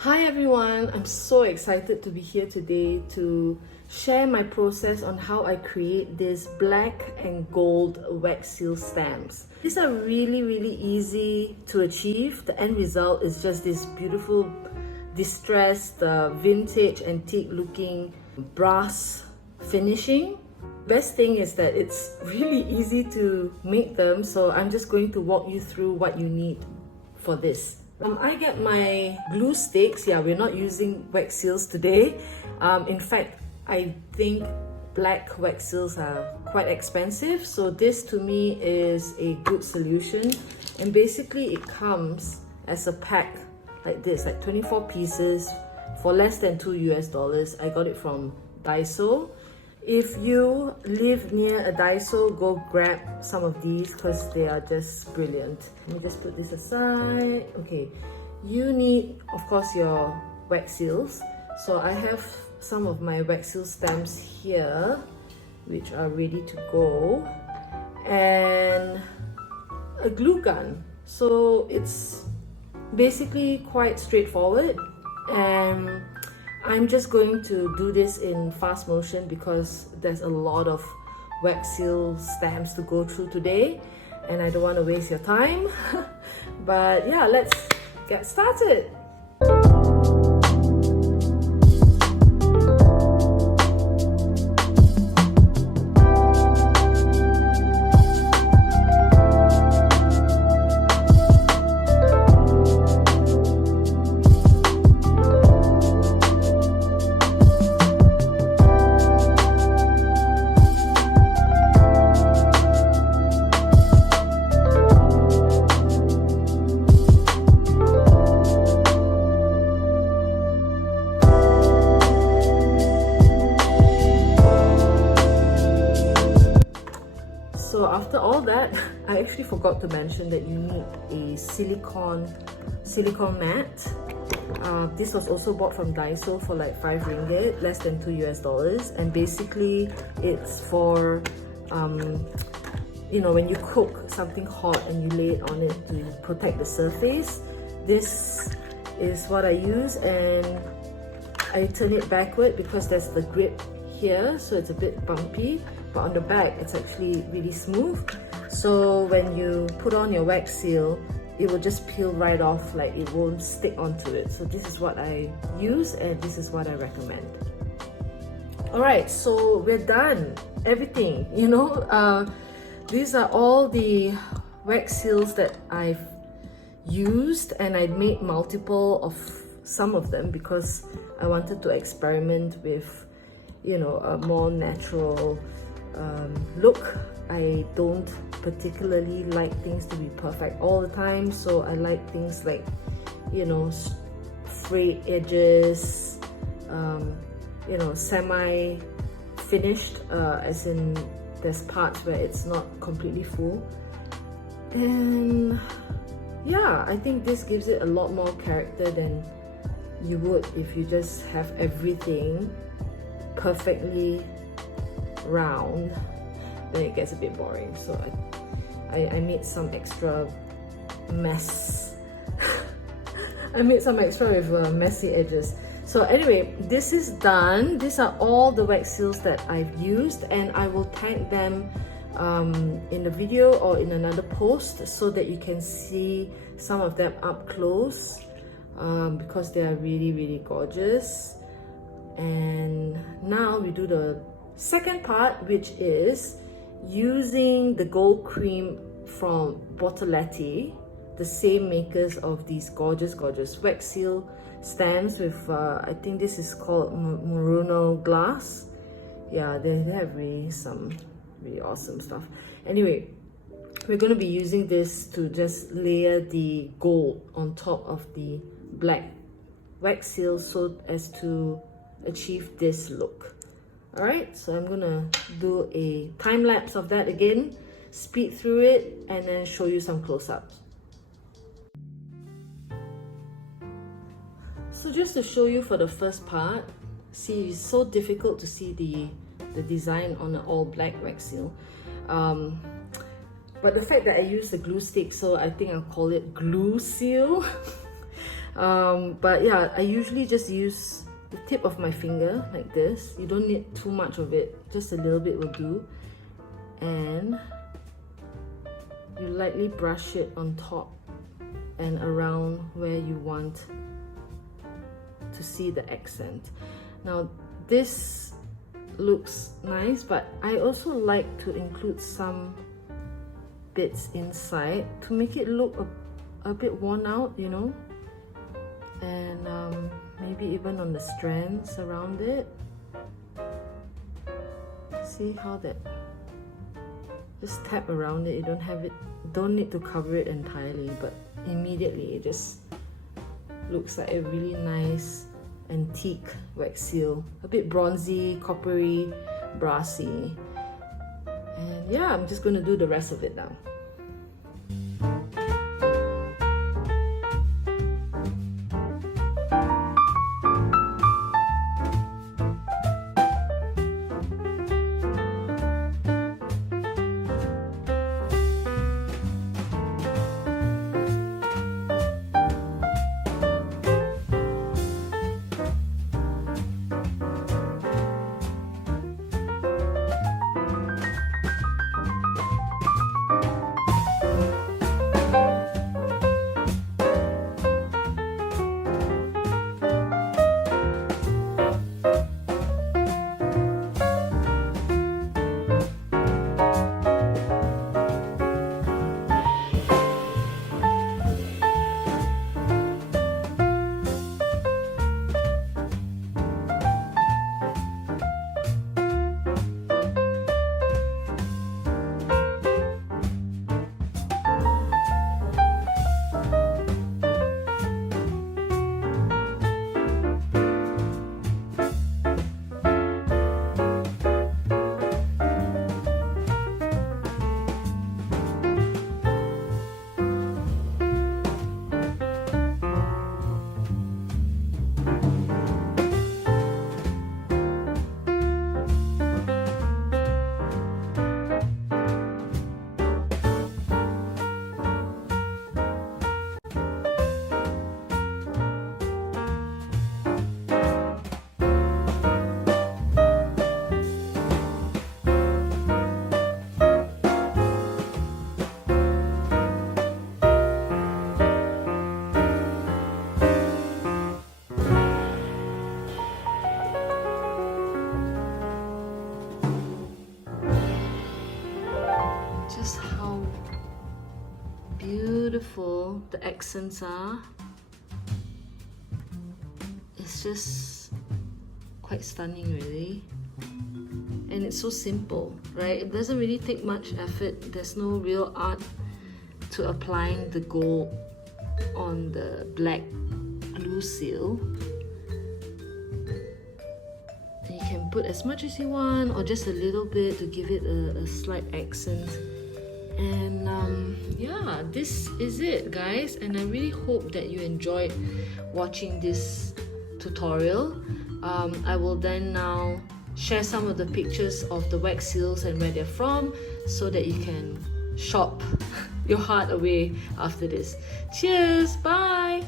Hi everyone, I'm so excited to be here today to share my process on how I create these black and gold wax seal stamps. These are really easy to achieve. The end result is just this beautiful distressed vintage antique looking brass finishing. Best thing is that it's really easy to make them, so I'm just going to walk you through what you need for this. I get my glue sticks. Yeah, we're not using wax seals today. In fact, I think black wax seals are quite expensive, so this to me is a good solution. And basically it comes as a pack like this, like 24 pieces for less than $2 US. I got it from Daiso. If you live near a Daiso, go grab some of these because they are just brilliant. Let me just put this aside. Okay, you need, of course, your wax seals. So I have some of my wax seal stamps here, which are ready to go, and a glue gun. So it's basically quite straightforward, and I'm just going to do this in fast motion because there's a lot of wax seal stamps to go through today and I don't want to waste your time. But yeah, let's get started. So after all that, I actually forgot to mention that you need a silicone mat. This was also bought from Daiso for like 5 ringgit, less than $2 US. And basically it's for, you know, when you cook something hot and you lay it on it to protect the surface. This is what I use, and I turn it backward because there's the grip here, so it's a bit bumpy, but on the back it's actually really smooth. So when you put on your wax seal, it will just peel right off, like it won't stick onto it. So this is what I use and this is what I recommend. Alright, so we're done. Everything, you know, these are all the wax seals that I've used, and I made multiple of some of them because I wanted to experiment with, you know, a more natural look. I don't particularly like things to be perfect all the time, so I like things like, you know, frayed edges, you know, semi-finished, as in there's parts where it's not completely full. And yeah, I think this gives it a lot more character than you would if you just have everything perfectly round. Then it gets a bit boring, so I made some extra mess. I made some extra with messy edges. So anyway, this is done. These are all the wax seals that I've used, and I will tag them in the video or in another post so that you can see some of them up close, because they are really gorgeous. And now we do the second part, which is using the gold cream from Bortoletti, the same makers of these gorgeous wax seal stamps with I think this is called Murano glass. Yeah, they have some really awesome stuff. Anyway, we're going to be using this to just layer the gold on top of the black wax seal so as to achieve this look. Alright, so I'm gonna do a time lapse of that again, speed through it, and then show you some close-ups. So just to show you for the first part, see, it's so difficult to see the design on an all black wax seal. But the fact that I use the glue stick, so I think I'll call it glue seal. But yeah, I usually just use the tip of my finger like this. You don't need too much of it, just a little bit will do. And you lightly brush it on top and around where you want to see the accent. Now this looks nice, but I also like to include some bits inside to make it look a bit worn out, you know, and maybe even on the strands around it. See how that, just tap around it. You don't need to cover it entirely, but immediately it just looks like a really nice antique wax seal, a bit bronzy, coppery, brassy. And yeah, I'm just going to do the rest of it now. Just how beautiful the accents are. It's just quite stunning, really. And it's so simple, right? It doesn't really take much effort. There's no real art to applying the gold on the black glue seal. And you can put as much as you want or just a little bit to give it a slight accent. And yeah, this is it, guys, and I really hope that you enjoyed watching this tutorial. I will then now share some of the pictures of the wax seals and where they're from so that you can shop your heart away after this. Cheers, bye!